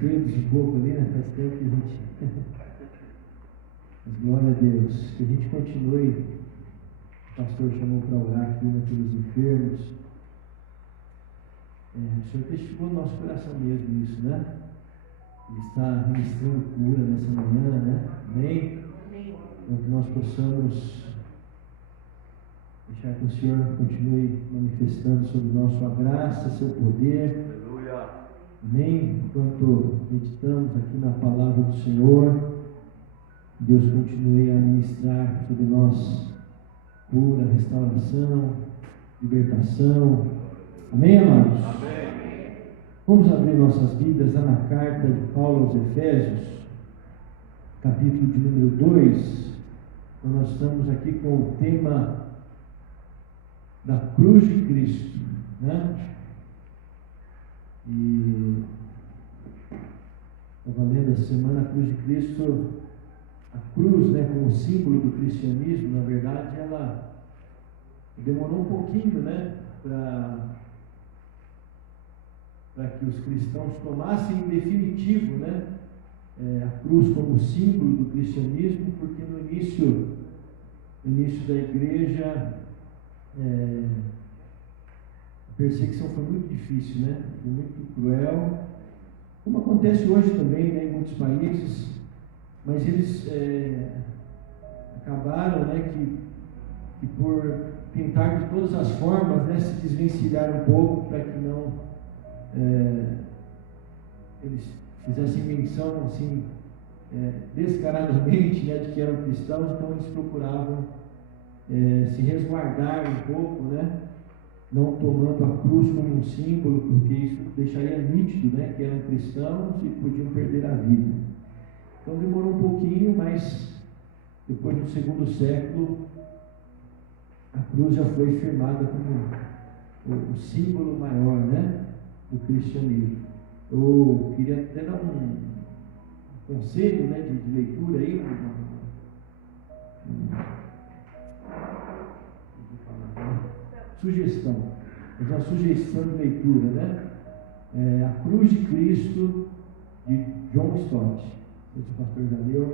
dedos um pouco ali, né? Faz tempo que a gente... Mas glória a Deus. Que a gente continue. O pastor chamou para orar aqui, né, pelos enfermos. O Senhor testificou no nosso coração mesmo isso, né? Ele está ministrando cura nessa manhã, né? Amém? Então que nós possamos deixar que o Senhor continue manifestando sobre nós sua graça, seu poder. Aleluia. Amém? Enquanto meditamos aqui na palavra do Senhor, Deus continue a ministrar sobre nós cura, restauração, libertação. Amém, amados? Amém. Vamos abrir nossas Bíblias lá na carta de Paulo aos Efésios, capítulo de número 2. Então, nós estamos aqui com o tema da cruz de Cristo, né? E estava lendo essa semana a cruz de Cristo, a cruz, né, como símbolo do cristianismo. Na verdade, ela demorou um pouquinho, né, para que os cristãos tomassem em definitivo, né, a cruz como símbolo do cristianismo, porque no início da igreja a perseguição foi muito difícil, né? Foi muito cruel, como acontece hoje também, né, em muitos países, mas eles acabaram, né, que por tentar de todas as formas, né, se desvencilhar um pouco para que não eles fizessem menção assim descaradamente, né, de que eram cristãos. Então eles procuravam se resguardar um pouco, né, não tomando a cruz como um símbolo, porque isso deixaria nítido, né, que eram cristãos e podiam perder a vida. Então demorou um pouquinho, mas depois do segundo século a cruz já foi firmada como o símbolo maior, né, do cristianismo. Eu queria até dar um conselho, né, de leitura aí, sugestão, uma sugestão de leitura, né? A Cruz de Cristo, de John Stott. Não sei se o pastor já leu,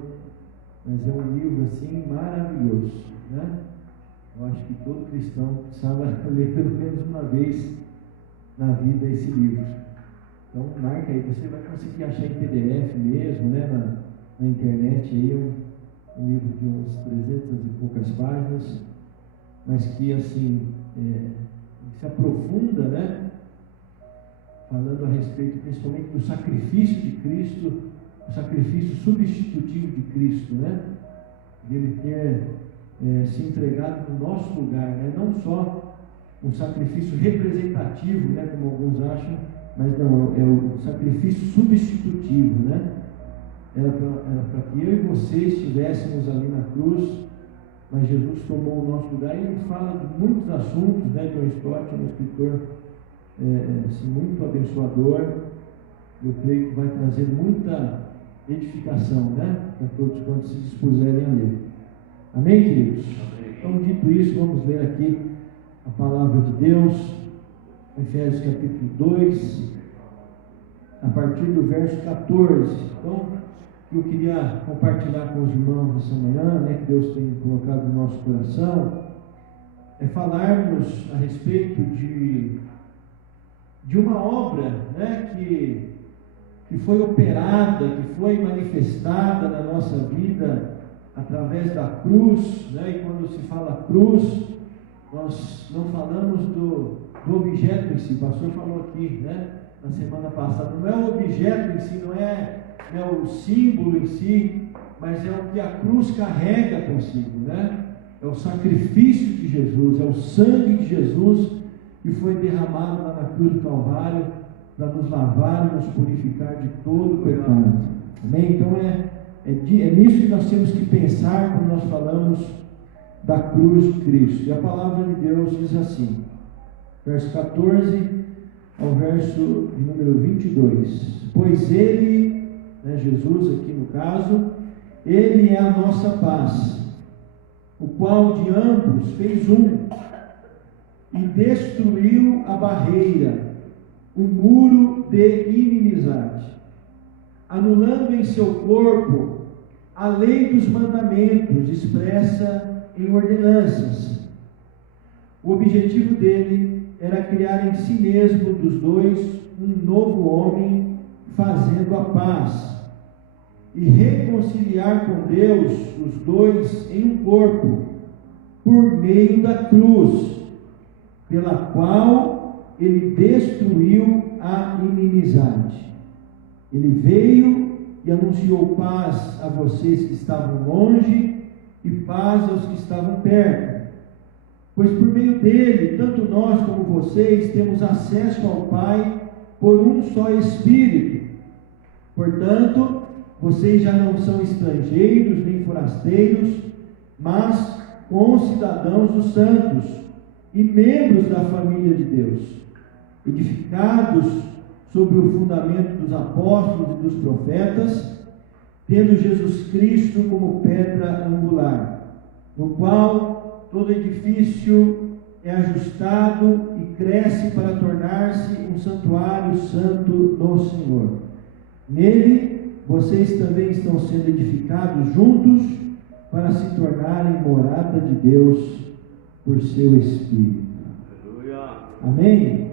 mas é um livro assim maravilhoso, né? Eu acho que todo cristão precisava ler pelo menos uma vez na vida esse livro. Então marca aí, você vai conseguir achar em PDF mesmo, né? Na internet aí, um livro de uns 300 e poucas páginas, mas que assim se aprofunda, né, falando a respeito principalmente do sacrifício de Cristo, o sacrifício substitutivo de Cristo, né, de Ele ter se entregado no nosso lugar, né, não só um sacrifício representativo, né, como alguns acham, mas não, é o sacrifício substitutivo, né. Era para que eu e você estivéssemos ali na cruz, mas Jesus tomou o nosso lugar. E ele fala de muitos assuntos, né? John Stott é um escritor assim, muito abençoador. Eu creio que vai trazer muita edificação, né, para todos quando se dispuserem a ler. Amém, queridos? Amém. Então, dito isso, vamos ler aqui a palavra de Deus, Efésios capítulo 2, a partir do verso 14. Então, eu queria compartilhar com os irmãos essa manhã, né, que Deus tem colocado no nosso coração, falarmos a respeito de uma obra, né, que foi operada, que foi manifestada na nossa vida através da cruz, né? E quando se fala cruz, nós não falamos do objeto em si. O pastor falou aqui, né, na semana passada, não é o objeto em si, não é o símbolo em si, mas é o que a cruz carrega consigo, né? É o sacrifício de Jesus, é o sangue de Jesus que foi derramado lá na cruz do Calvário para nos lavar e nos purificar de todo o pecado. Amém? Então é nisso que nós temos que pensar quando nós falamos da cruz de Cristo. E a palavra de Deus diz assim, verso 14 ao verso de número 22: pois Ele, né, Jesus aqui no caso, Ele é a nossa paz, o qual de ambos fez um, e destruiu a barreira, o muro de inimizade, anulando em seu corpo a lei dos mandamentos expressa em ordenanças. O objetivo dele era criar em si mesmo dos dois um novo homem, fazendo a paz, e reconciliar com Deus os dois em um corpo, por meio da cruz, pela qual ele destruiu a inimizade. Ele veio e anunciou paz a vocês que estavam longe e paz aos que estavam perto. Pois por meio dele, tanto nós como vocês temos acesso ao Pai por um só Espírito. Portanto, vocês já não são estrangeiros nem forasteiros, mas concidadãos dos santos e membros da família de Deus, edificados sobre o fundamento dos apóstolos e dos profetas, tendo Jesus Cristo como pedra angular, no qual todo edifício é ajustado e cresce para tornar-se um santuário santo no Senhor. Nele, vocês também estão sendo edificados juntos para se tornarem morada de Deus por seu Espírito. Aleluia. Amém?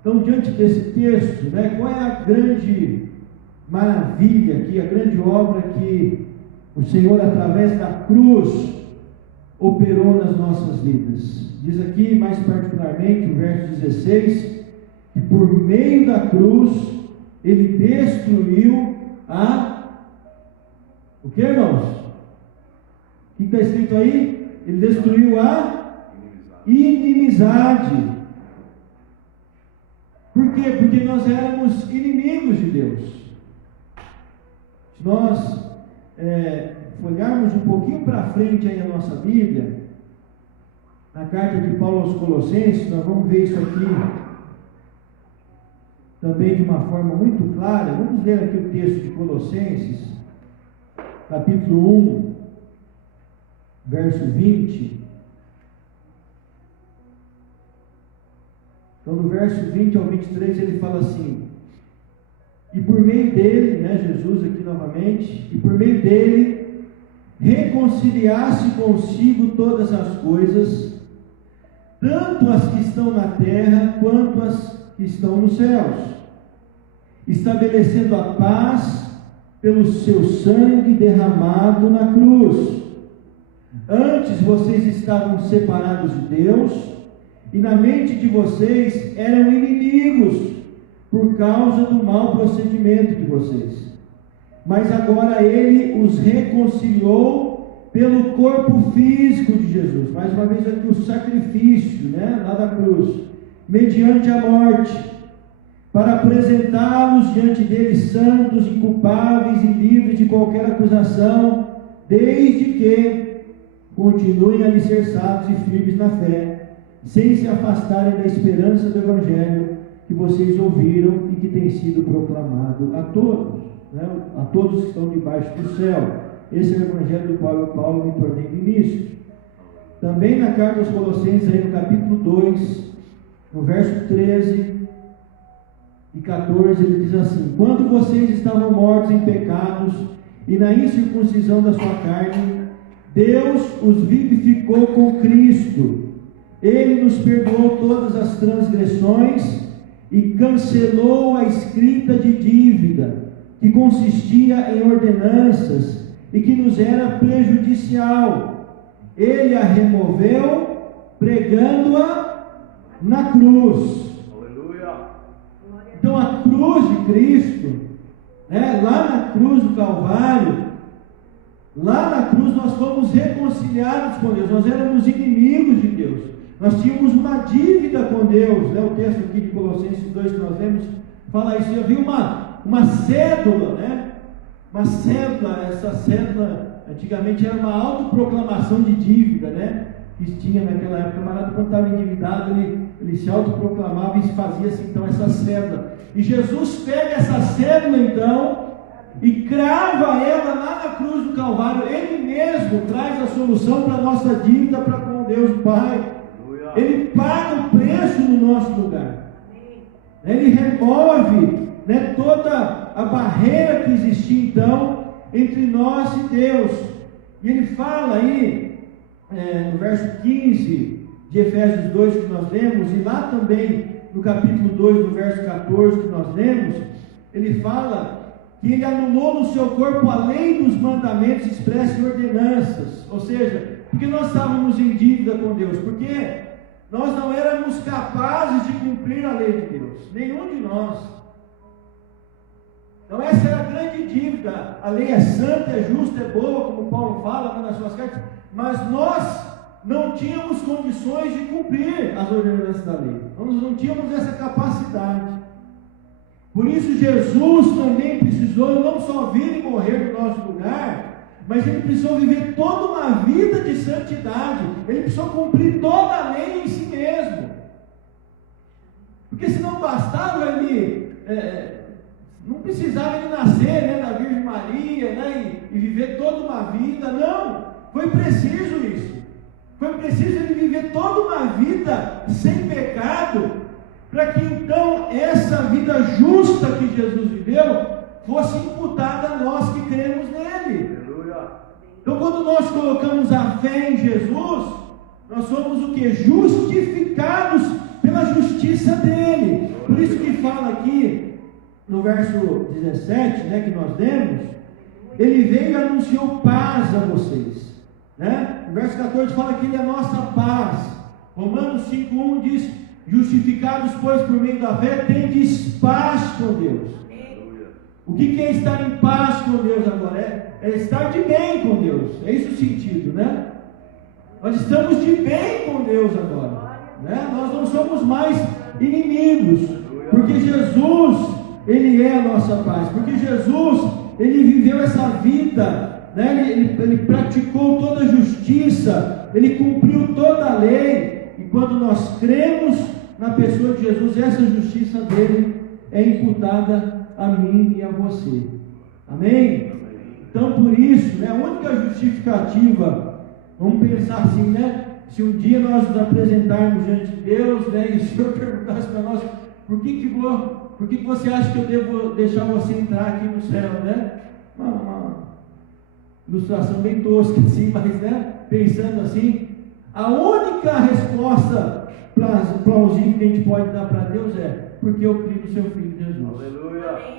Então, diante desse texto, qual é a grande maravilha aqui, a grande obra que o Senhor, através da cruz, operou nas nossas vidas? Diz aqui, mais particularmente, o verso 16, que por meio da cruz, ele destruiu o que, irmãos? O que está escrito aí? Ele destruiu a inimizade. Por quê? Porque nós éramos inimigos de Deus. Se nós olharmos um pouquinho para frente aí a nossa Bíblia, na carta de Paulo aos Colossenses, nós vamos ver isso aqui também de uma forma muito clara. Vamos ler aqui o texto de Colossenses, capítulo 1, verso 20. Então, do verso 20 ao 23, ele fala assim: e por meio dele, Jesus aqui novamente, e por meio dele, reconciliasse consigo todas as coisas, tanto as que estão na terra, quanto as que estão nos céus, estabelecendo a paz pelo seu sangue derramado na cruz. Antes vocês estavam separados de Deus, e na mente de vocês eram inimigos, por causa do mau procedimento de vocês. Mas agora Ele os reconciliou pelo corpo físico de Jesus. Mais uma vez aqui o sacrifício, lá da cruz, mediante a morte, para apresentá-los diante dele santos, inculpáveis e livres de qualquer acusação, desde que continuem alicerçados e firmes na fé, sem se afastarem da esperança do Evangelho que vocês ouviram e que tem sido proclamado a todos, a todos que estão debaixo do céu. Esse é o Evangelho do qual eu, Paulo, me tornei ministro. Também na carta aos Colossenses, aí no capítulo 2, no verso 13 e 14, ele diz assim: quando vocês estavam mortos em pecados e na incircuncisão da sua carne, Deus os vivificou com Cristo. Ele nos perdoou todas as transgressões e cancelou a escrita de dívida, que consistia em ordenanças e que nos era prejudicial. Ele a removeu, pregando-a na cruz. Aleluia. Então a cruz de Cristo, lá na cruz do Calvário, lá na cruz nós fomos reconciliados com Deus. Nós éramos inimigos de Deus, nós tínhamos uma dívida com Deus, o texto aqui de Colossenses 2 que nós lemos fala isso. Havia uma cédula, uma cédula. Essa cédula antigamente era uma autoproclamação de dívida, que tinha naquela época. O camarada, quando estava endividado, ele se autoproclamava e fazia-se então essa cédula. E Jesus pega essa cédula então e crava ela lá na cruz do Calvário. Ele mesmo traz a solução para a nossa dívida para com Deus Pai. Ele paga o preço no nosso lugar. Ele remove né, toda a barreira que existia então entre nós e Deus. E ele fala aí, no verso 15 de Efésios 2 que nós lemos, e lá também no capítulo 2, no verso 14 que nós lemos, ele fala que ele anulou no seu corpo a lei dos mandamentos expressos em ordenanças, ou seja, porque nós estávamos em dívida com Deus, porque nós não éramos capazes de cumprir a lei de Deus, nenhum de nós. Então essa era a grande dívida. A lei é santa, é justa, é boa, como Paulo fala nas suas cartas, mas nós não tínhamos condições de cumprir as ordenanças da lei, nós não tínhamos essa capacidade. Por isso Jesus também precisou não só vir e morrer no nosso lugar, mas ele precisou viver toda uma vida de santidade, ele precisou cumprir toda a lei em si mesmo, porque se não bastava ele, não precisava ele nascer, né, da Virgem Maria, né, e viver toda uma vida, não, foi preciso isso, foi preciso ele viver toda uma vida sem pecado, para que então essa vida justa que Jesus viveu fosse imputada a nós que cremos nele. Então quando nós colocamos a fé em Jesus, nós somos o que? Justificados pela justiça dele. Por isso que fala aqui no verso 17, né, que nós lemos, ele veio e anunciou paz a vocês, né? O verso 14 fala que ele é a nossa paz. Romanos 5:1 diz: justificados, pois, por meio da fé, tendes paz com Deus. O que é estar em paz com Deus agora? É estar de bem com Deus. É isso o sentido, né? Nós estamos de bem com Deus agora, né? Nós não somos mais inimigos, porque Jesus, ele é a nossa paz, porque Jesus, ele viveu essa vida, né? Ele praticou toda a justiça, ele cumpriu toda a lei, e quando nós cremos na pessoa de Jesus, essa justiça dele é imputada a mim e a você. Amém? Então por isso, né, a única justificativa, vamos pensar assim, né? Se um dia nós nos apresentarmos diante de Deus, né, e o Senhor perguntasse para nós, por que você acha que eu devo deixar você entrar aqui no céu, né? Uma ilustração bem tosca assim, mas, né, pensando assim, a única resposta plausível que a gente pode dar para Deus é: porque eu criei no seu Filho Jesus. Aleluia.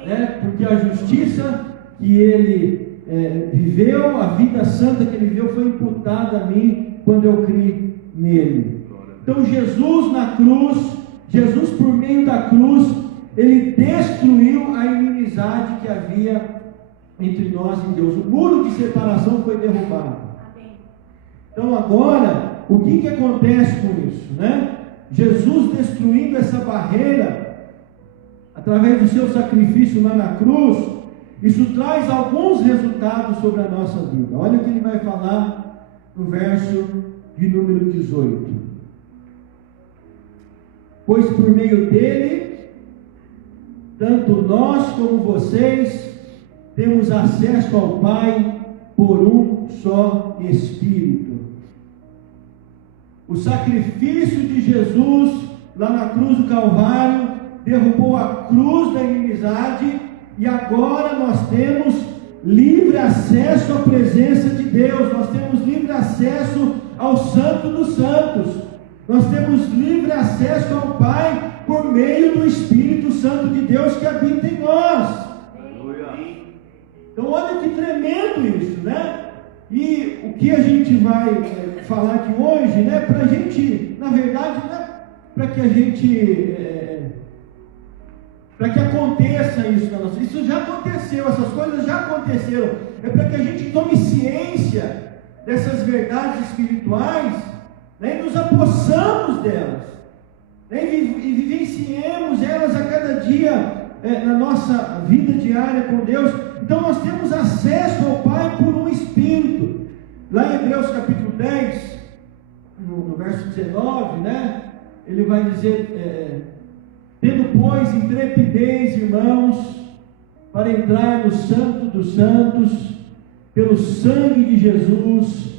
Né? Porque a justiça que ele viveu, a vida santa que ele viveu, foi imputada a mim quando eu criei nele. Então Jesus na cruz, Jesus por meio da cruz, ele destruiu a inimizade que havia entre nós e Deus. O muro de separação foi derrubado. Então agora, o que acontece com isso, né? Jesus destruindo essa barreira através do seu sacrifício lá na cruz, isso traz alguns resultados sobre a nossa vida. Olha o que ele vai falar no verso de número 18. Pois por meio dele, tanto nós como vocês temos acesso ao Pai por um só Espírito. O sacrifício de Jesus lá na cruz do Calvário derrubou a cruz da inimizade, e agora nós temos livre acesso à presença de Deus, nós temos livre acesso ao Santo dos Santos, nós temos livre acesso ao Pai por meio do Espírito Santo de Deus que habita em nós. Então olha que tremendo isso, né? E o que a gente vai falar aqui hoje, né? Para a gente, na verdade, né? Para que a gente para que aconteça isso na nossa vida. Isso já aconteceu, essas coisas já aconteceram. É para que a gente tome ciência dessas verdades espirituais, né, e nos apossamos delas, né, e vivenciemos elas a cada dia na nossa vida diária com Deus. Então nós temos acesso ao Pai por um Espírito. Lá em Hebreus capítulo 10, no verso 19, né, ele vai dizer: tendo, pois, intrepidez, irmãos, para entrar no Santo dos Santos, pelo sangue de Jesus,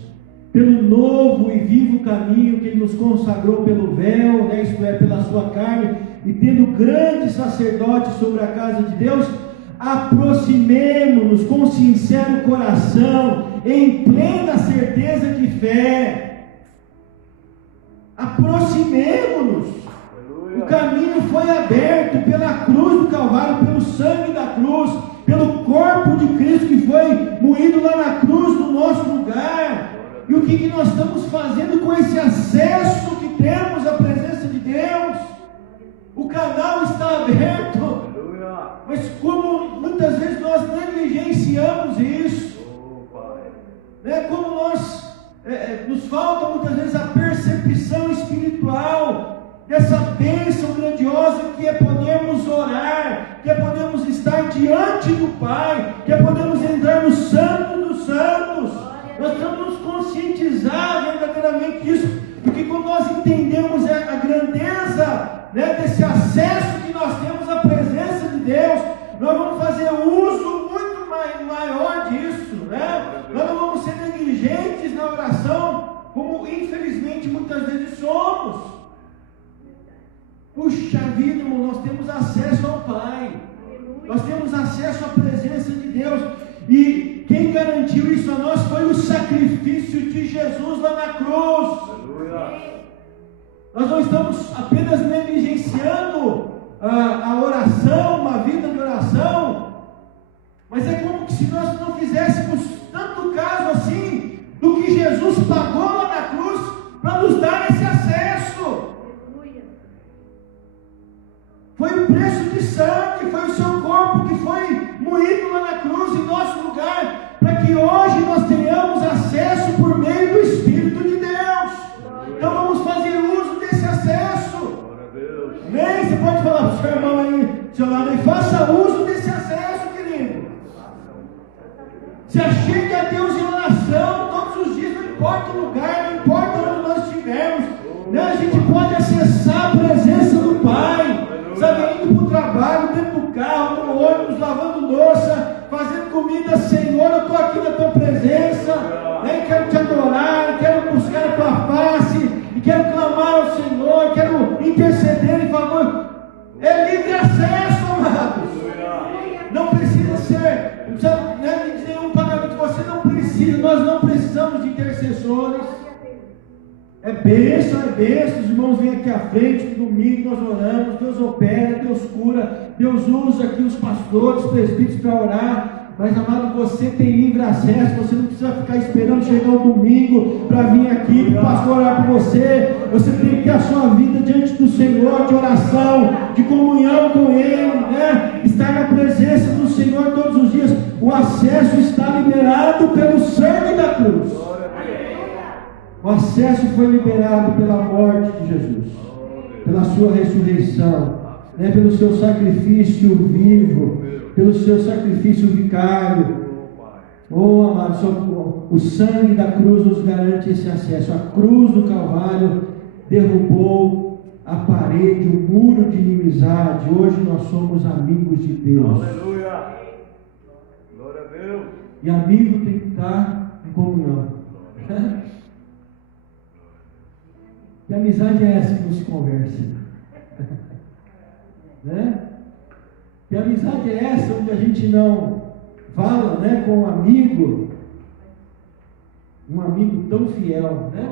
pelo novo e vivo caminho que Ele nos consagrou pelo véu, né, isto é, pela sua carne, e tendo grande sacerdote sobre a casa de Deus, aproximemo-nos com sincero coração, em plena certeza de fé. Aproximemo-nos. O caminho foi aberto pela cruz do Calvário, pelo sangue da cruz, pelo corpo de Cristo que foi moído lá na cruz no nosso lugar. E o que nós estamos fazendo com esse acesso que temos à presença de Deus? O canal está aberto, mas como muitas vezes nós negligenciamos isso, né? Como nos falta muitas vezes a percepção espiritual dessa bênção grandiosa que é podermos orar, que é podermos estar diante do Pai, que é podermos entrar no Santo dos Santos. Nós precisamos nos conscientizar verdadeiramente disso, porque quando nós entendemos a grandeza, né, desse acesso que nós temos à presença de Deus, nós vamos fazer uso muito maior disso, né? Nós não vamos ser negligentes na oração, como infelizmente muitas vezes somos. Puxa vida, irmão, nós temos acesso ao Pai, nós temos acesso à presença de Deus, e quem garantiu isso a nós foi o sacrifício de Jesus lá na cruz. Nós não estamos apenas negligenciando a oração, uma vida de oração, mas é como se nós não fizéssemos tanto caso assim do que Jesus pagou lá na cruz para nos dar esse acesso. Foi o preço de sangue, foi o seu corpo que foi moído lá na cruz em nosso lugar, para que hoje nós tenhamos acesso por meio do Espírito de Deus. Então vamos fazer uso desse acesso. Amém? Você pode falar para o seu irmão aí, seu lado aí, faça uso desse acesso, querido. Se achegue a Deus em oração todos os dias, não importa o lugar, não importa onde nós estivermos, né? A gente pode acessar a presença do Pai, sabe, indo para o trabalho, dentro do carro, no ônibus, lavando louça, fazendo comida. Senhor, eu estou aqui na tua presença, né? Quero te adorar, quero buscar a tua face, e quero clamar ao Senhor, quero interceder em favor. É livre acesso, amados. Não precisa ser, não precisa, né, de nenhum pagamento. Você não precisa, nós não precisamos de intercessores. É bênção, os irmãos vêm aqui à frente, no domingo nós oramos, Deus opera, Deus cura, Deus usa aqui os pastores, presbíteros para orar, mas amado, você tem livre acesso, você não precisa ficar esperando chegar o domingo para vir aqui, para o pastor orar por você. Você tem que ter a sua vida diante do Senhor, de oração, de comunhão com Ele, né? Estar na presença do Senhor todos os dias. O acesso está liberado pelo sangue da cruz. O acesso foi liberado pela morte de Jesus, pela sua ressurreição, né, pelo seu sacrifício vivo, pelo seu sacrifício vicário. Oh, amado, o sangue da cruz nos garante esse acesso. A cruz do Calvário derrubou a parede, o muro de inimizade. Hoje nós somos amigos de Deus. Aleluia! Glória a Deus! E amigo tem que estar em comunhão. Que amizade é essa que não se conversa? Né? Que amizade é essa onde a gente não fala, né, com um amigo tão fiel, né?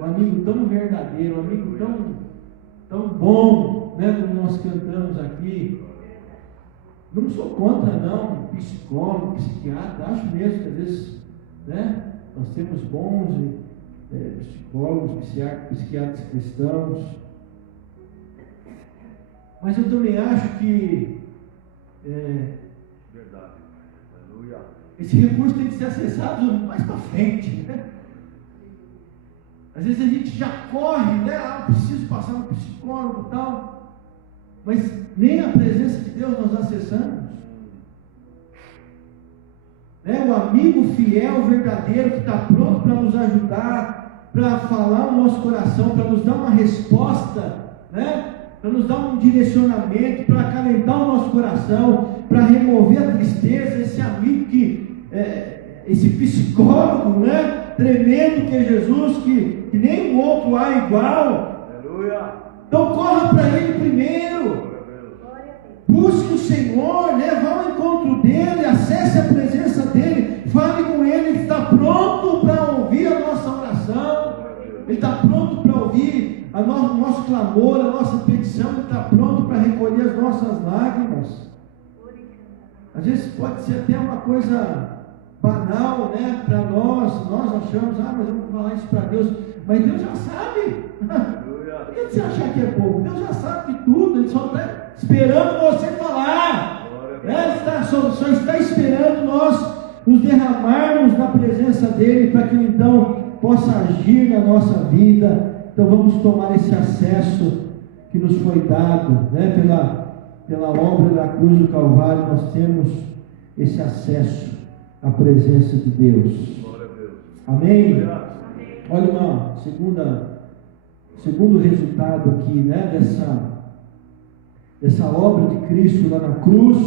Um amigo tão verdadeiro, um amigo tão bom, né, como nós cantamos aqui. Não sou contra não, psicólogo, psiquiatra, acho mesmo que às vezes, né, nós temos bons psicólogos, psiquiatras cristãos, mas eu também acho que verdade, aleluia, esse recurso tem que ser acessado mais para frente, né? Às vezes a gente já corre, né? Eu preciso passar no psicólogo e tal, mas nem a presença de Deus nós acessamos, né? O amigo fiel, verdadeiro, que está pronto para nos ajudar, para falar o nosso coração, para nos dar uma resposta, né? Para nos dar um direcionamento, para acalentar o nosso coração, para remover a tristeza. Esse amigo esse psicólogo, né? Tremendo que é Jesus, que nem o outro há igual. aleluia. Então corra para Ele primeiro. Busque o Senhor, né? Vá ao encontro dEle, acesse a presença dEle, fale com Ele. Ele está pronto para ouvir a nossa oração. Ele está pronto para ouvir o nosso clamor, a nossa petição. Ele está pronto para recolher as nossas lágrimas. Às vezes pode ser até uma coisa banal, né? Para nós achamos, mas eu vou falar isso para Deus. Mas Deus já sabe. Por que você achar que é pouco? Deus já sabe de tudo. Ele só está esperando você falar. Só está esperando nós nos derramarmos na presença dEle, para que Ele então possa agir na nossa vida. Então vamos tomar esse acesso que nos foi dado, né? Pela obra da cruz do Calvário. Nós temos esse acesso à presença de Deus. Amém? Olha segundo resultado aqui, né? Dessa obra de Cristo lá na cruz,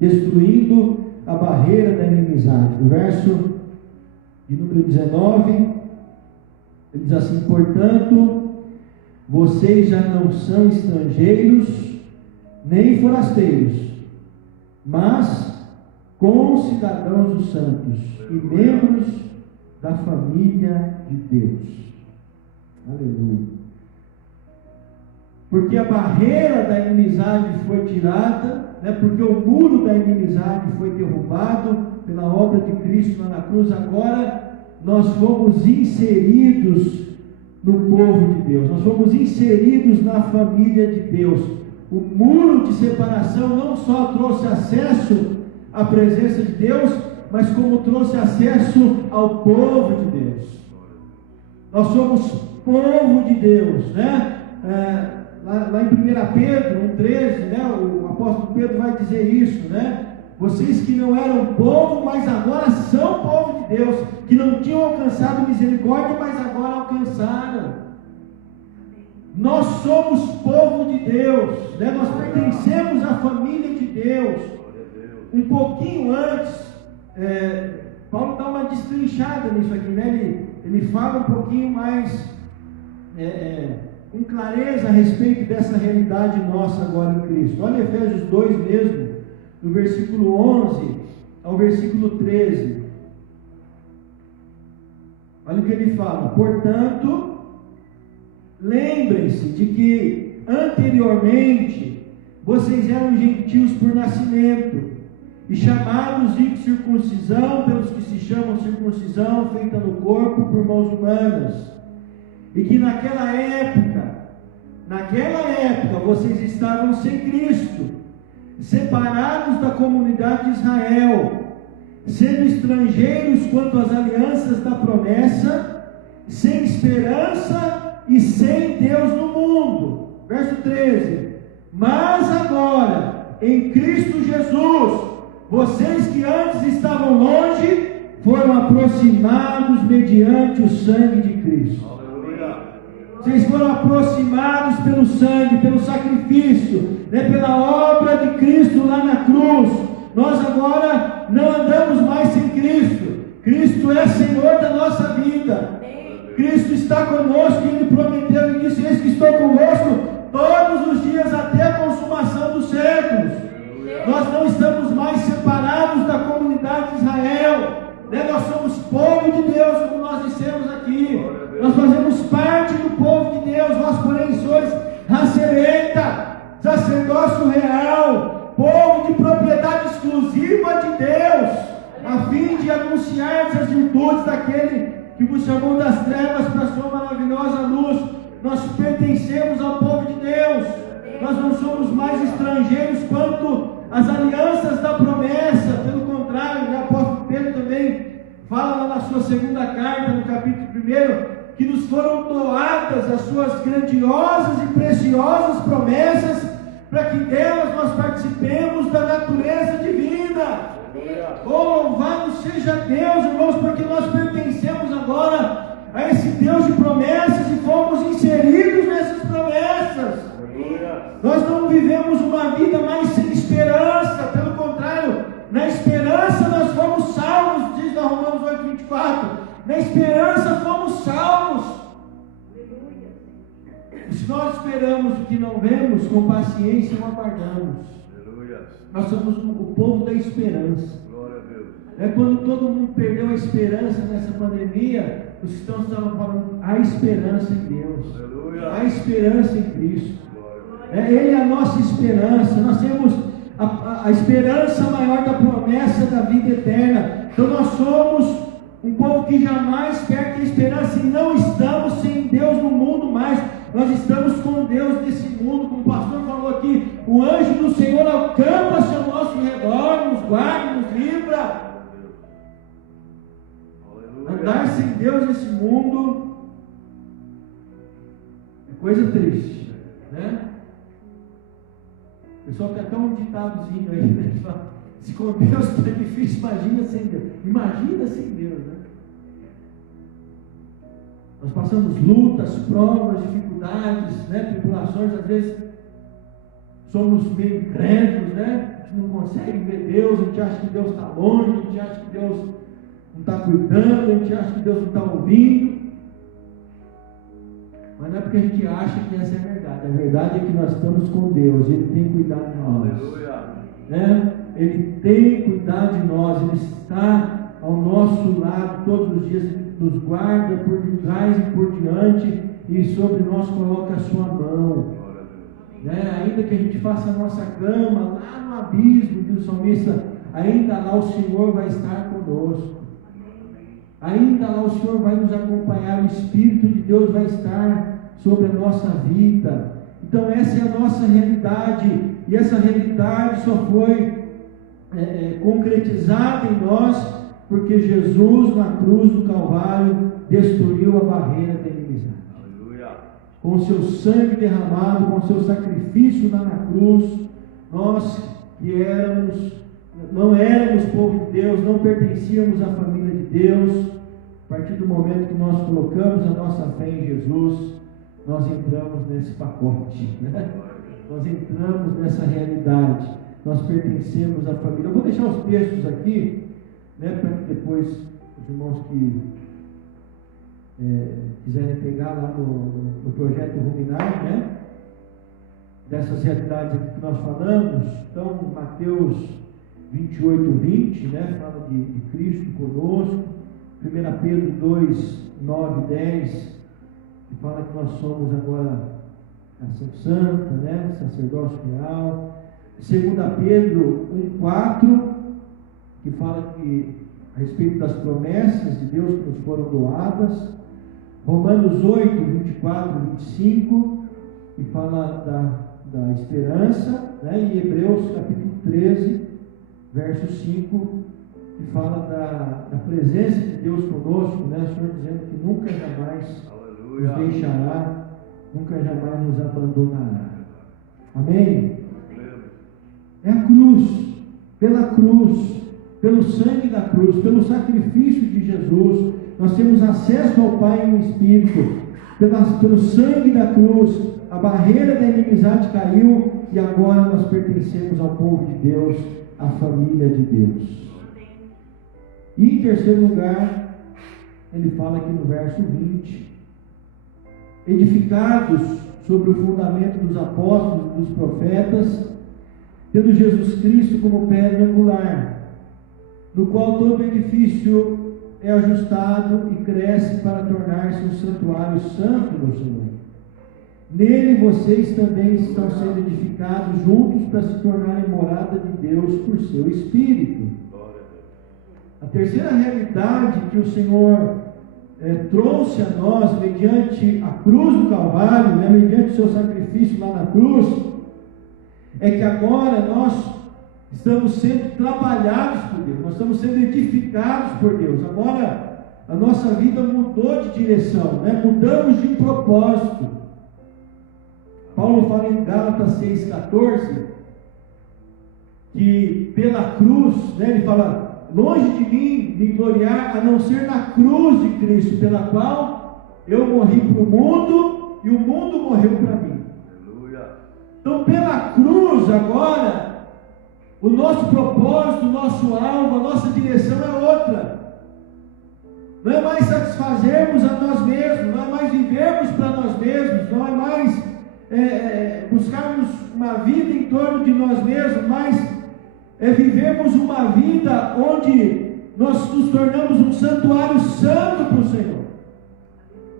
destruindo a barreira da inimizade. No verso de número 19, ele diz assim: portanto, vocês já não são estrangeiros nem forasteiros, mas concidadãos dos santos e membros da família de Deus. Aleluia. Porque a barreira da inimizade foi tirada, né? Porque o muro da inimizade foi derrubado pela obra de Cristo lá na cruz. Agora nós fomos inseridos no povo de Deus, nós fomos inseridos na família de Deus. O muro de separação não só trouxe acesso à presença de Deus, mas como trouxe acesso ao povo de Deus. Nós somos povo de Deus, né? Lá em 1 Pedro 1,13, né? O apóstolo Pedro vai dizer isso, né? Vocês que não eram povo, mas agora são povo de Deus, que não tinham alcançado misericórdia, mas agora alcançaram. Nós somos povo de Deus, né? Nós pertencemos à família de Deus. Um pouquinho antes, Paulo dá uma destrinchada nisso aqui, né? Ele fala um pouquinho mais com clareza a respeito dessa realidade nossa agora em Cristo. Olha Efésios 2 mesmo, do versículo 11 ao versículo 13. Olha o que ele fala: portanto, lembrem-se de que anteriormente vocês eram gentios por nascimento, e chamados de circuncisão pelos que se chamam circuncisão feita no corpo por mãos humanas, e que naquela época vocês estavam sem Cristo, separados da comunidade de Israel, sendo estrangeiros quanto às alianças da promessa, sem esperança e sem Deus no mundo. Verso 13: mas agora, em Cristo Jesus, vocês que antes estavam longe, foram aproximados mediante o sangue de Cristo. Vocês foram aproximados pelo sangue, pelo sacrifício, né, pela obra de Cristo lá na cruz. Nós agora não andamos mais sem Cristo. Cristo é Senhor da nossa vida. Cristo está conosco, e Ele prometeu e disse: eis que estou convosco todos os dias até a consumação dos séculos. Nós não estamos mais separados da comunidade de Israel, né? Nós somos povo de Deus, como nós dissemos aqui. Nós fazemos parte do povo de Deus. Vós, porém, sois raça eleita, sacerdócio real, povo de propriedade exclusiva de Deus, a fim de anunciar as virtudes daquele que vos chamou das trevas para a sua maravilhosa luz. Nós pertencemos ao povo de Deus. Nós não somos mais estrangeiros quanto às alianças da promessa. Pelo contrário, o apóstolo Pedro também fala lá na sua segunda carta, no capítulo 1, que nos foram doadas as suas grandiosas e preciosas promessas, para que delas nós participemos da natureza divina. Oh, louvado seja Deus, irmãos, porque nós pertencemos agora a esse Deus de promessas e fomos inseridos nessas promessas. Nós não vivemos uma vida mais sem esperança, pelo contrário, na esperança nós fomos salvos, diz na Romanos 8:24. Na esperança fomos salvos. Se nós esperamos o que não vemos, com paciência o aguardamos. Aleluia. Nós somos o povo da esperança. Glória a Deus. É quando todo mundo perdeu a esperança nessa pandemia, os cristãos estavam falando, há esperança em Deus. Aleluia. Há esperança em Cristo. Glória. Ele é a nossa esperança. Nós temos a esperança maior da promessa da vida eterna. Então nós somos um povo que jamais perde a esperança e não estamos sem Deus no mundo mais. Nós estamos com Deus nesse mundo, como o pastor falou aqui. O anjo do Senhor acampa-se ao nosso redor, nos guarda, nos livra. Andar sem Deus nesse mundo é coisa triste, né? O pessoal tem até um ditadozinho aí, né? Que fala, se com Deus está difícil, imagina sem Deus. Imagina sem Deus, né? Nós passamos lutas, provas, dificuldades, né? Tribulações, às vezes somos meio incrédulos, né? A gente não consegue ver Deus, a gente acha que Deus está longe, a gente acha que Deus não está cuidando, a gente acha que Deus não está ouvindo. Mas não é porque a gente acha que essa é a verdade. A verdade é que nós estamos com Deus, Ele tem cuidado de nós. Aleluia. Né? Ele tem cuidado de nós, Ele está ao nosso lado todos os dias, Ele nos guarda por trás e por diante, e sobre nós coloca a sua mão. Né? Ainda que a gente faça a nossa cama lá no abismo, diz o salmista, ainda lá o Senhor vai estar conosco. Ainda lá o Senhor vai nos acompanhar, o Espírito de Deus vai estar sobre a nossa vida. Então essa é a nossa realidade, e essa realidade só foi concretizada em nós, porque Jesus na cruz do Calvário destruiu a barreira da inimizade. Aleluia. Com o seu sangue derramado, com o seu sacrifício lá na cruz, nós que não éramos povo de Deus, não pertencíamos à família de Deus. A partir do momento que nós colocamos a nossa fé em Jesus, nós entramos nesse pacote, né? Nós entramos nessa realidade, nós pertencemos à família. Eu vou deixar os textos aqui, né, para que depois os irmãos que quiserem pegar lá no projeto Ruminar, né, dessas realidades aqui que nós falamos. Então, Mateus 28, 20, né, fala de Cristo conosco. 1 Pedro 2, 9 e 10, que fala que nós somos agora nação santa, né, sacerdócio real. 2 Pedro 1, 4, que fala a respeito das promessas de Deus que nos foram doadas. Romanos 8, 24 e 25, que fala da esperança, né? E Hebreus capítulo 13, verso 5, que fala da presença de Deus conosco, né? O Senhor dizendo que nunca jamais nos deixará, nunca jamais nos abandonará. Amém? É a cruz, pela cruz, pelo sangue da cruz, pelo sacrifício de Jesus, nós temos acesso ao Pai no Espírito. Pelo sangue da cruz, a barreira da inimizade caiu e agora nós pertencemos ao povo de Deus, à família de Deus. E em terceiro lugar, ele fala aqui no verso 20: edificados sobre o fundamento dos apóstolos e dos profetas, tendo Jesus Cristo como pedra angular, no qual todo edifício é ajustado e cresce para tornar-se um santuário santo no Senhor. Nele vocês também estão sendo edificados juntos para se tornarem morada de Deus por seu Espírito. A terceira realidade que o Senhor trouxe a nós mediante a cruz do Calvário, né, mediante o seu sacrifício lá na cruz, é que agora nós estamos sendo trabalhados por Deus, nós estamos sendo edificados por Deus. Agora a nossa vida mudou de direção, né? Mudamos de propósito. Paulo fala em Gálatas 6,14 que pela cruz, né, ele fala: longe de mim me gloriar a não ser na cruz de Cristo, pela qual eu morri para o mundo e o mundo morreu para mim. Aleluia. Então pela cruz agora o nosso propósito, o nosso alvo, a nossa direção é outra. Não é mais satisfazermos a nós mesmos, não é mais vivermos para nós mesmos, não é mais buscarmos uma vida em torno de nós mesmos, mas vivermos uma vida onde nós nos tornamos um santuário santo para o Senhor,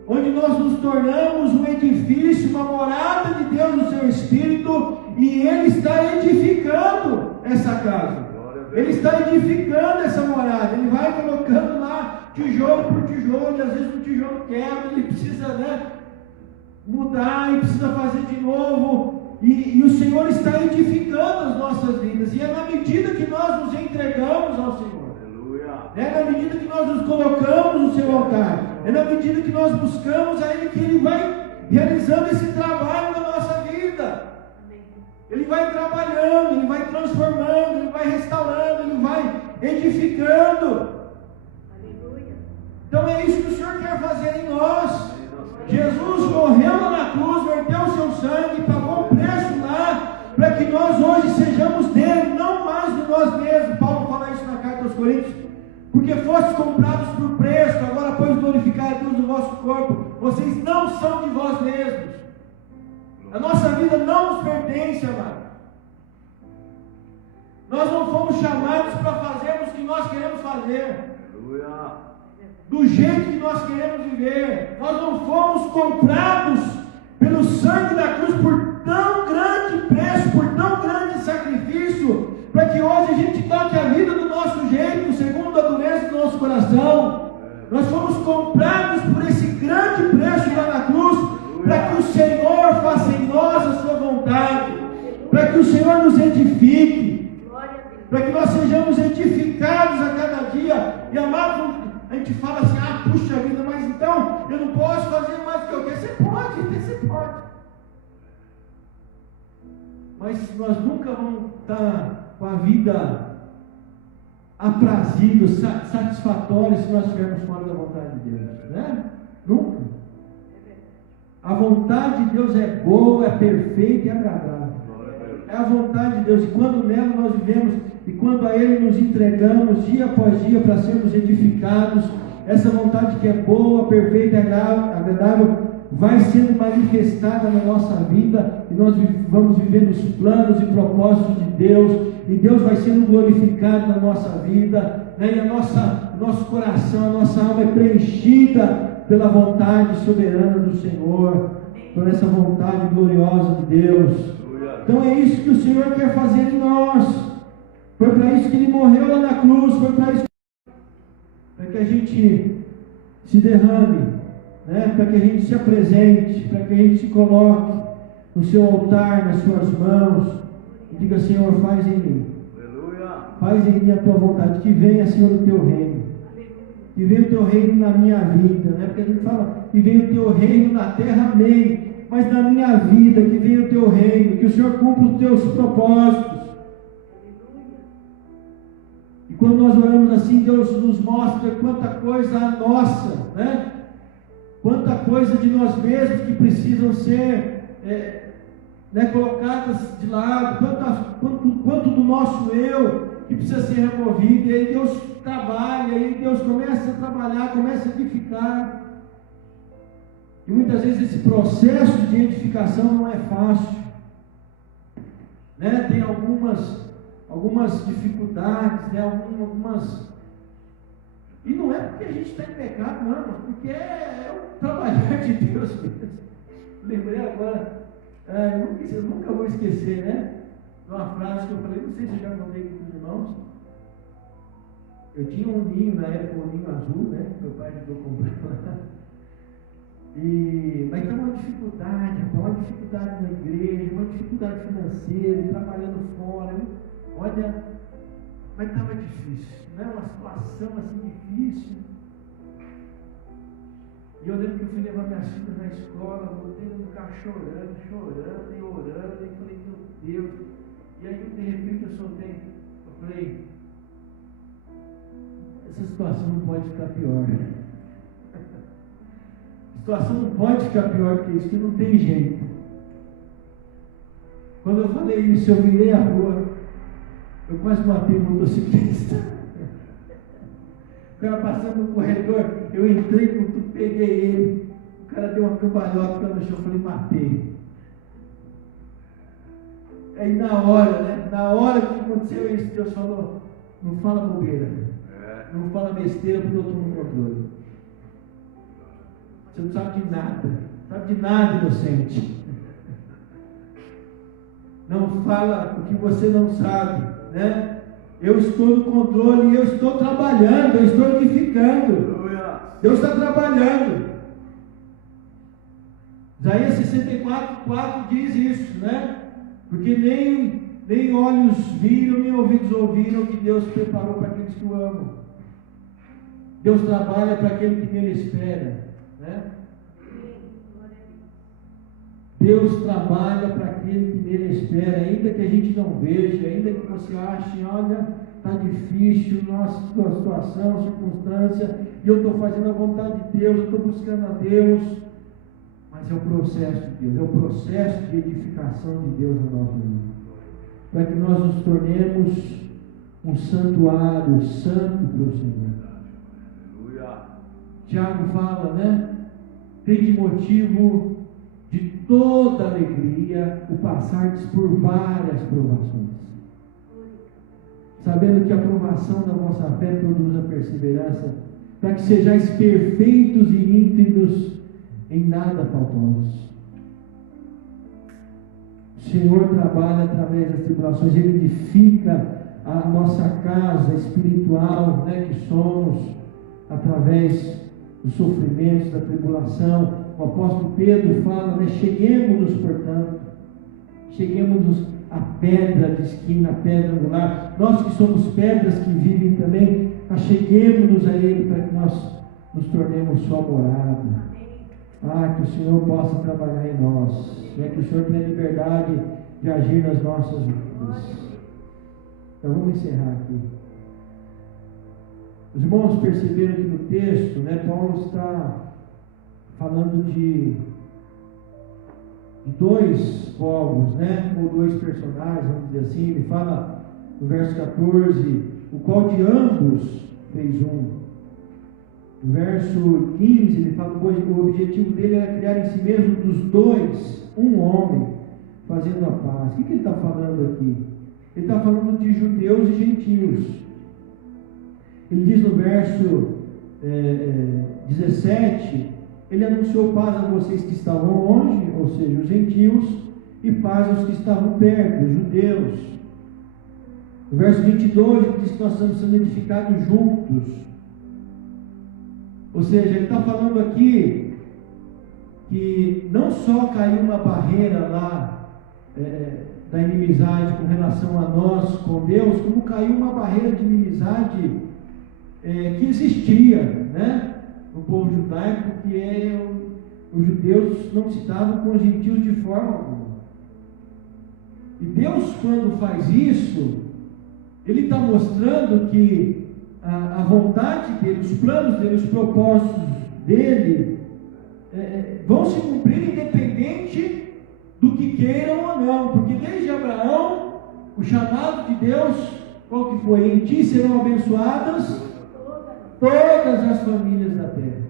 onde nós nos tornamos um edifício, uma morada de Deus no seu Espírito, e Ele está edificando essa casa, Ele está edificando essa morada, Ele vai colocando lá tijolo por tijolo, e às vezes o tijolo quebra, Ele precisa mudar, e precisa fazer de novo, e o Senhor está edificando as nossas vidas, e é na medida que nós nos entregamos ao Senhor, é na medida que nós nos colocamos no seu altar, é na medida que nós buscamos a Ele, que Ele vai realizando esse trabalho na nossa vida. Ele vai trabalhando, Ele vai transformando, Ele vai restaurando, Ele vai edificando. Então é isso que o Senhor quer fazer em nós. Jesus morreu lá na cruz, verteu o seu sangue, pagou o preço lá, para que nós hoje sejamos dele, não mais de nós mesmos. Paulo fala isso na carta aos Coríntios. Porque fostes comprados por preço, agora pois glorificar a Deus no vosso corpo. Vocês não são de vós mesmos. A nossa vida não nos pertence, amado. Nós não fomos chamados para fazermos o que nós queremos fazer, do jeito que nós queremos viver. Nós não fomos comprados pelo sangue da cruz por tão grande preço, por tão grande sacrifício, para que hoje a gente toque a vida do nosso jeito, segundo a dureza do nosso coração. Nós fomos comprados por esse grande preço lá na cruz, para que o Senhor faça em nós a sua vontade, para que o Senhor nos edifique, para que nós sejamos edificados a cada dia. E amado, a gente fala assim, puxa vida, mas então eu não posso fazer mais do que eu quero. Você pode. Mas nós nunca vamos estar com a vida aprazível, satisfatória, se nós estivermos fora da vontade de Deus, né? Nunca. A vontade de Deus é boa, é perfeita e agradável. É a vontade de Deus, e quando nela nós vivemos, e quando a Ele nos entregamos dia após dia para sermos edificados, essa vontade que é boa, perfeita e agradável vai sendo manifestada na nossa vida, e nós vamos vivendo os planos e propósitos de Deus, e Deus vai sendo glorificado na nossa vida, né? E nosso coração, a nossa alma é preenchida pela vontade soberana do Senhor, por essa vontade gloriosa de Deus. Então é isso que o Senhor quer fazer em nós. Foi para isso que Ele morreu lá na cruz, foi para isso, para que a gente se derrame, né? Para que a gente se apresente, para que a gente se coloque no seu altar, nas suas mãos, e diga: Senhor, faz em mim, faz em mim a tua vontade, que venha, Senhor, o teu reino, que venha o teu reino na minha vida, né? Porque a gente fala que venha o teu reino na terra, amém, mas na minha vida, que venha o teu reino, que o Senhor cumpra os teus propósitos. E quando nós oramos assim, Deus nos mostra quanta coisa a nossa, né? Quanta coisa de nós mesmos que precisam ser colocadas de lado, quanto do nosso eu que precisa ser removido. E aí Deus trabalha, e aí Deus começa a trabalhar, começa a edificar. E muitas vezes esse processo de edificação não é fácil, né? Tem algumas dificuldades, né? Algumas... E não é porque a gente está em pecado, não, mas porque é o trabalhar de Deus mesmo. Lembrei agora, eu nunca vou esquecer, né? De uma frase que eu falei, não sei se eu já contei aqui com os irmãos. Eu tinha um ninho na época, um ninho azul, né? Meu pai ajudou a comprar. Mas estava uma dificuldade na igreja, uma dificuldade financeira, trabalhando fora. Olha, mas estava difícil, né? Uma situação assim difícil. E eu lembro que eu fui levar minhas filhas na escola, voltei no carro chorando e orando, e falei, meu Deus. E aí de repente eu falei, essa situação não pode ficar pior. A situação não pode ficar pior do que isso, que não tem jeito. Quando eu falei isso, eu virei a rua, eu quase matei o motociclista. O cara passando no corredor, eu entrei com tudo, peguei ele. O cara deu uma cambalhota no chão, eu falei, matei. Aí na hora, né? Na hora que aconteceu isso, Deus falou, não fala bobeira. Não fala besteira porque eu estou no controle. Você não sabe de nada. Sabe de nada, inocente. Não fala o que você não sabe, né? Eu estou no controle, eu estou trabalhando, eu estou edificando. Deus está trabalhando. Isaías 64:4 diz isso, né? Porque nem olhos viram, nem ouvidos ouviram o que Deus preparou para aqueles que o amam. Deus trabalha para aquele que nele espera, né? Deus trabalha para aquele que nele espera, ainda que a gente não veja, ainda que você ache, olha, está difícil, nossa situação, circunstância, e eu estou fazendo a vontade de Deus, eu estou buscando a Deus, mas é o processo de Deus, é o processo de edificação de Deus na nossa vida, para que nós nos tornemos um santuário santo para o Senhor. Tiago fala, né? Tem de motivo de toda alegria o passardes por várias provações, sabendo que a provação da vossa fé produz a perseverança, para que sejais perfeitos e íntegros, em nada faltosos. O Senhor trabalha através das tribulações, Ele edifica a nossa casa espiritual, né, que somos, através dos sofrimentos, da tribulação. O apóstolo Pedro fala, né, cheguemos-nos, portanto, cheguemos-nos à pedra de esquina, à pedra angular. Nós que somos pedras que vivem também, acheguemos-nos a Ele para que nós nos tornemos sua morada. Que o Senhor possa trabalhar em nós, que o Senhor tenha liberdade de agir nas nossas vidas. Então vamos encerrar aqui. Os irmãos perceberam que no texto, né, Paulo está falando de dois povos, né, ou dois personagens, vamos dizer assim. Ele fala no verso 14, o qual de ambos fez um. No verso 15, ele fala que o objetivo dele era criar em si mesmo dos dois um homem, fazendo a paz. O que ele está falando aqui? Ele está falando de judeus e gentios. Ele diz no verso 17, ele anunciou paz a vocês que estavam longe, ou seja, os gentios, e paz aos que estavam perto, os judeus. No verso 22, ele diz que nós estamos sendo edificados juntos. Ou seja, ele está falando aqui que não só caiu uma barreira lá da inimizade com relação a nós com Deus, como caiu uma barreira de inimizade que existia, né, no povo judaico, porque os judeus não se davam com os gentios de forma alguma. E Deus, quando faz isso, Ele está mostrando que a vontade dele, os planos dele, os propósitos dele vão se cumprir independente do que queiram ou não, porque desde Abraão, o chamado de Deus, qual que foi? Em ti serão abençoadas todas as famílias da terra.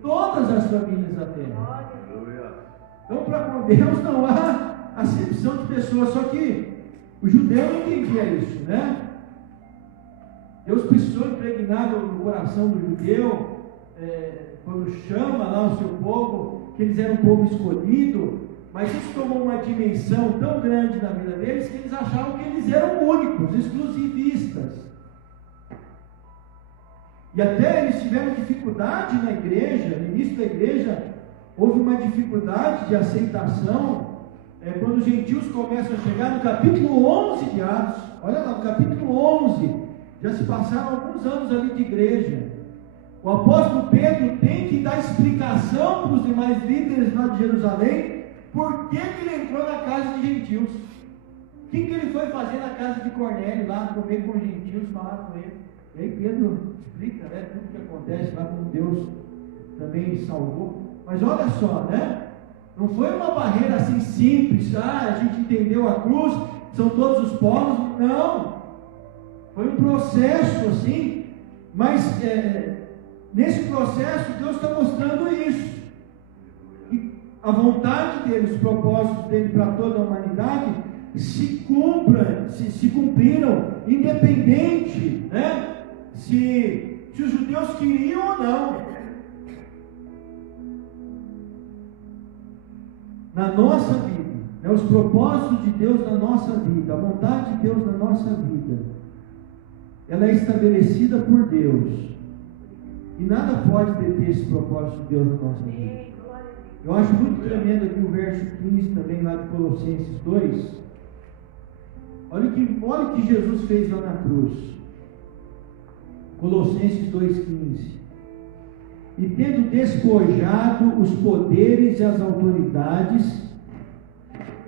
Todas as famílias da terra. Então, para com Deus não há acepção de pessoas, só que o judeu não entendia isso, né? Deus precisou impregnar no coração do judeu, quando chama lá o seu povo, que eles eram um povo escolhido, mas isso tomou uma dimensão tão grande na vida deles, que eles achavam que eles eram únicos, exclusivistas. E até eles tiveram dificuldade na igreja, no início da igreja, houve uma dificuldade de aceitação, quando os gentios começam a chegar no capítulo 11 de Atos. Olha lá, no capítulo 11, já se passaram alguns anos ali de igreja. O apóstolo Pedro tem que dar explicação para os demais líderes lá de Jerusalém, por que ele entrou na casa de gentios. O que ele foi fazer na casa de Cornélio, lá comer com os gentios, falar com ele. E aí Pedro explica, né, tudo que acontece lá, como Deus também salvou. Mas olha só, né? Não foi uma barreira assim simples, a gente entendeu a cruz, são todos os povos. Não. Foi um processo assim, Mas nesse processo Deus está mostrando isso. Que a vontade dele, os propósitos dele para toda a humanidade se cumpriram, independente, né? Se os judeus queriam ou não. Na nossa vida, né, os propósitos de Deus na nossa vida, a vontade de Deus na nossa vida, ela é estabelecida por Deus, e nada pode deter esse propósito de Deus na nossa vida. Eu acho muito tremendo aqui o verso 15 também lá de Colossenses 2. Olha o que Jesus fez lá na cruz. Colossenses 2,15. E tendo despojado os poderes e as autoridades,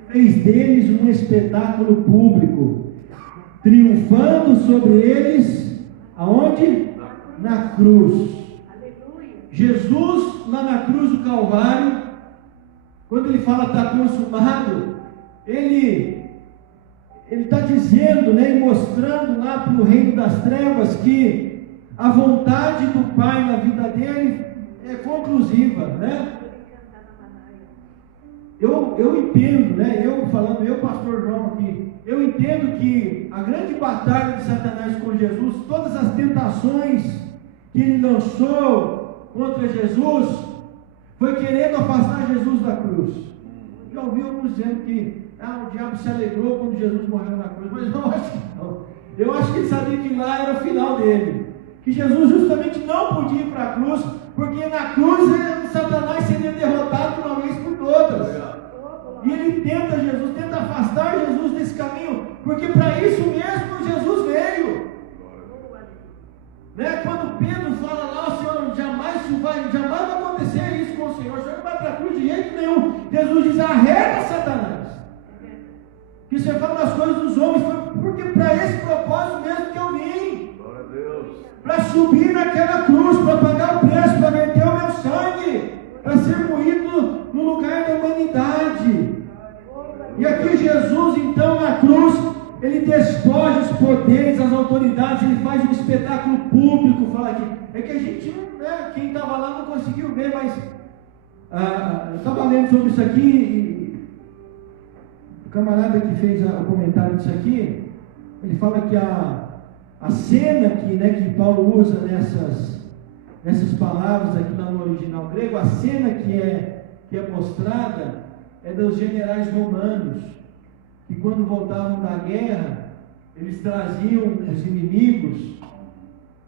fez deles um espetáculo público, triunfando sobre eles, aonde? Na cruz. Jesus, lá na cruz do Calvário, quando ele fala está consumado, ele está dizendo, né, e mostrando lá para o reino das trevas que a vontade do Pai na vida dele é conclusiva, né? Eu entendo, né? Eu, pastor João aqui, eu entendo que a grande batalha de Satanás com Jesus, todas as tentações que ele lançou contra Jesus, foi querendo afastar Jesus da cruz. Já ouvi alguns dizendo que o diabo se alegrou quando Jesus morreu na cruz, mas eu acho que não. Eu acho que ele sabia que lá era o final dele. Que Jesus justamente não podia ir para a cruz, porque na cruz Satanás seria derrotado de uma vez por todas. E ele tenta afastar Jesus desse caminho, porque para isso mesmo Jesus veio. Né? Quando Pedro fala lá, o Senhor jamais vai acontecer isso com o Senhor não vai para a cruz de jeito nenhum. Jesus diz: arreda Satanás. Que você fala das coisas dos homens, porque para esse propósito mesmo que eu vim. Para subir naquela cruz, para pagar o preço, para verter o meu sangue, para ser moído no lugar da humanidade. E aqui Jesus, então, na cruz, ele despoja os poderes, as autoridades, ele faz um espetáculo público. Fala aqui, é que a gente, né, quem estava lá não conseguiu ver, mas eu estava lendo sobre isso aqui, e o camarada que fez o comentário disso aqui, ele fala que a cena que Paulo usa nessas palavras aqui lá no original grego, a cena que é mostrada é dos generais romanos, que quando voltavam da guerra, eles traziam os inimigos,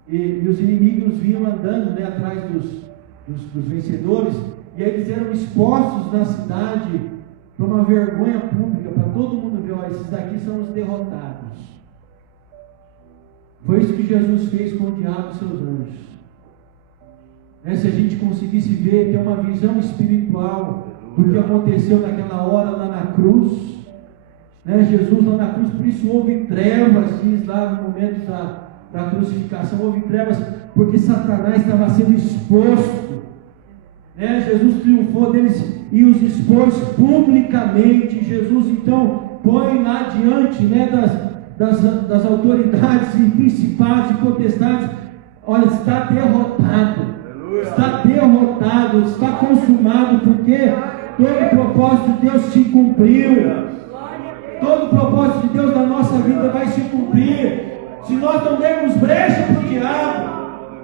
e os inimigos vinham andando, né, atrás dos vencedores, e aí eles eram expostos na cidade para uma vergonha pública, para todo mundo ver: olha, esses daqui são os derrotados. Foi isso que Jesus fez com o diabo e seus anjos. Se a gente conseguisse ver, ter uma visão espiritual do que aconteceu naquela hora lá na cruz, Jesus lá na cruz, por isso houve trevas, diz lá no momento da crucificação, houve trevas, porque Satanás estava sendo exposto. Jesus triunfou deles e os expôs publicamente. Jesus então põe lá diante, das autoridades e principados e potestades: olha, está derrotado, está derrotado, está consumado, porque todo o propósito de Deus se cumpriu. Todo o propósito de Deus na nossa vida vai se cumprir, se nós não dermos brecha para o diabo,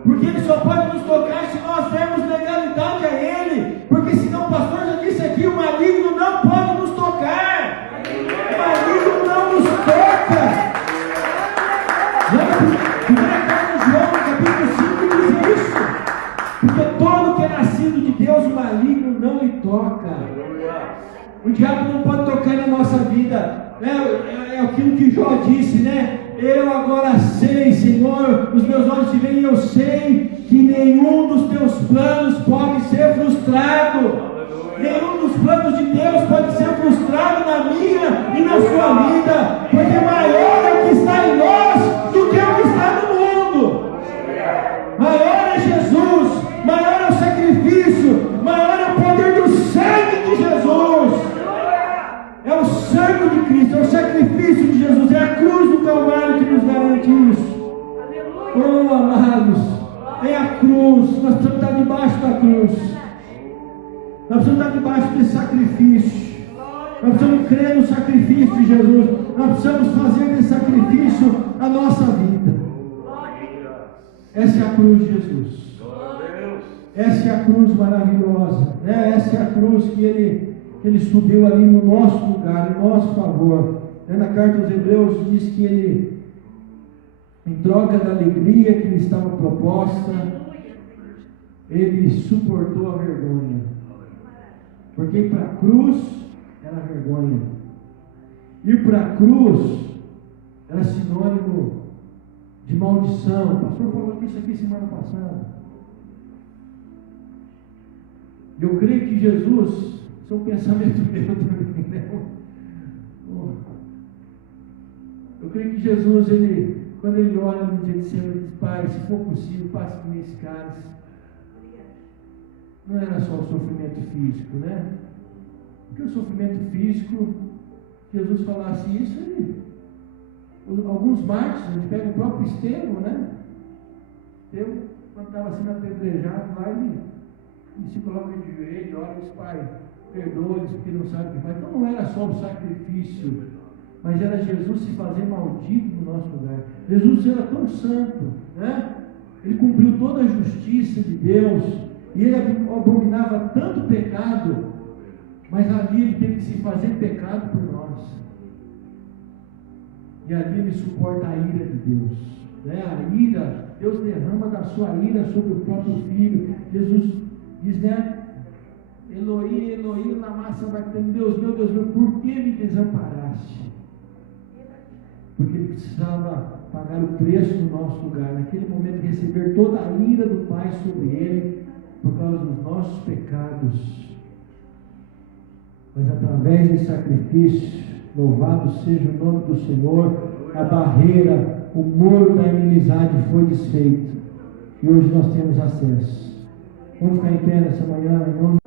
porque ele só pode nos tocar se nós dermos legalidade a ele, porque senão o pastor já disse aqui, o maligno não pode nos tocar. O maligno não nos toca. João, capítulo 5, diz isso. Porque todo que é nascido de Deus, o maligno não lhe toca. O diabo não pode tocar na nossa vida. É aquilo que Jó disse, né? Eu agora sei, Senhor, os meus olhos te veem, e eu sei que nenhum dos teus planos pode ser frustrado. Nenhum dos planos de Deus pode ser frustrado na minha e na sua vida, porque maior é o que está em nós do que o que está no mundo. Maior é Jesus, maior é o sacrifício, maior é o poder do sangue de Jesus. É o sangue de Cristo, é o sacrifício de Jesus, é a cruz do Calvário que nos garante isso. Oh, amados, precisamos estar debaixo da cruz. Nós precisamos estar debaixo desse sacrifício. Nós precisamos crer no sacrifício de Jesus. Nós precisamos fazer desse sacrifício a nossa vida. Essa é a cruz de Jesus. Essa é a cruz maravilhosa, né? Essa é a cruz que ele subiu ali no nosso lugar, em nosso favor. Na carta aos Hebreus diz que ele, em troca da alegria que lhe estava proposta, ele suportou a vergonha. Porque ir para a cruz era vergonha. Ir para a cruz era sinônimo de maldição. O pastor falou disso aqui semana passada. Eu creio que Jesus, isso é um pensamento meu também, né? Eu creio que Jesus, quando ele ora no dia de cima, ele diz: Pai, se for possível, passe por mim esse cálice. Não era só o sofrimento físico, né? Porque o sofrimento físico, Jesus falasse isso, alguns mártires, a gente pega o próprio Estevão, né? Estevão, quando estava sendo apedrejado lá, ele se coloca de joelho, ora e diz: Pai, perdoa-lhes porque não sabem o que faz. Então não era só o sacrifício, mas era Jesus se fazer maldito no nosso lugar. Jesus era tão santo, né? Ele cumpriu toda a justiça de Deus, e ele abominava tanto pecado, mas ali ele teve que se fazer pecado por nós. E ali ele suporta a ira de Deus, né? A ira, Deus derrama da sua ira sobre o próprio Filho. Jesus diz, né? Eloí, Eloí, lama sabachthani, Deus meu, por que me desamparaste? Porque ele precisava pagar o preço no nosso lugar, naquele momento receber toda a ira do Pai sobre ele, por causa dos nossos pecados. Mas através desse sacrifício, louvado seja o nome do Senhor, a barreira, o muro da inimizade foi desfeito, e hoje nós temos acesso. Vamos ficar em pé nessa manhã, em nome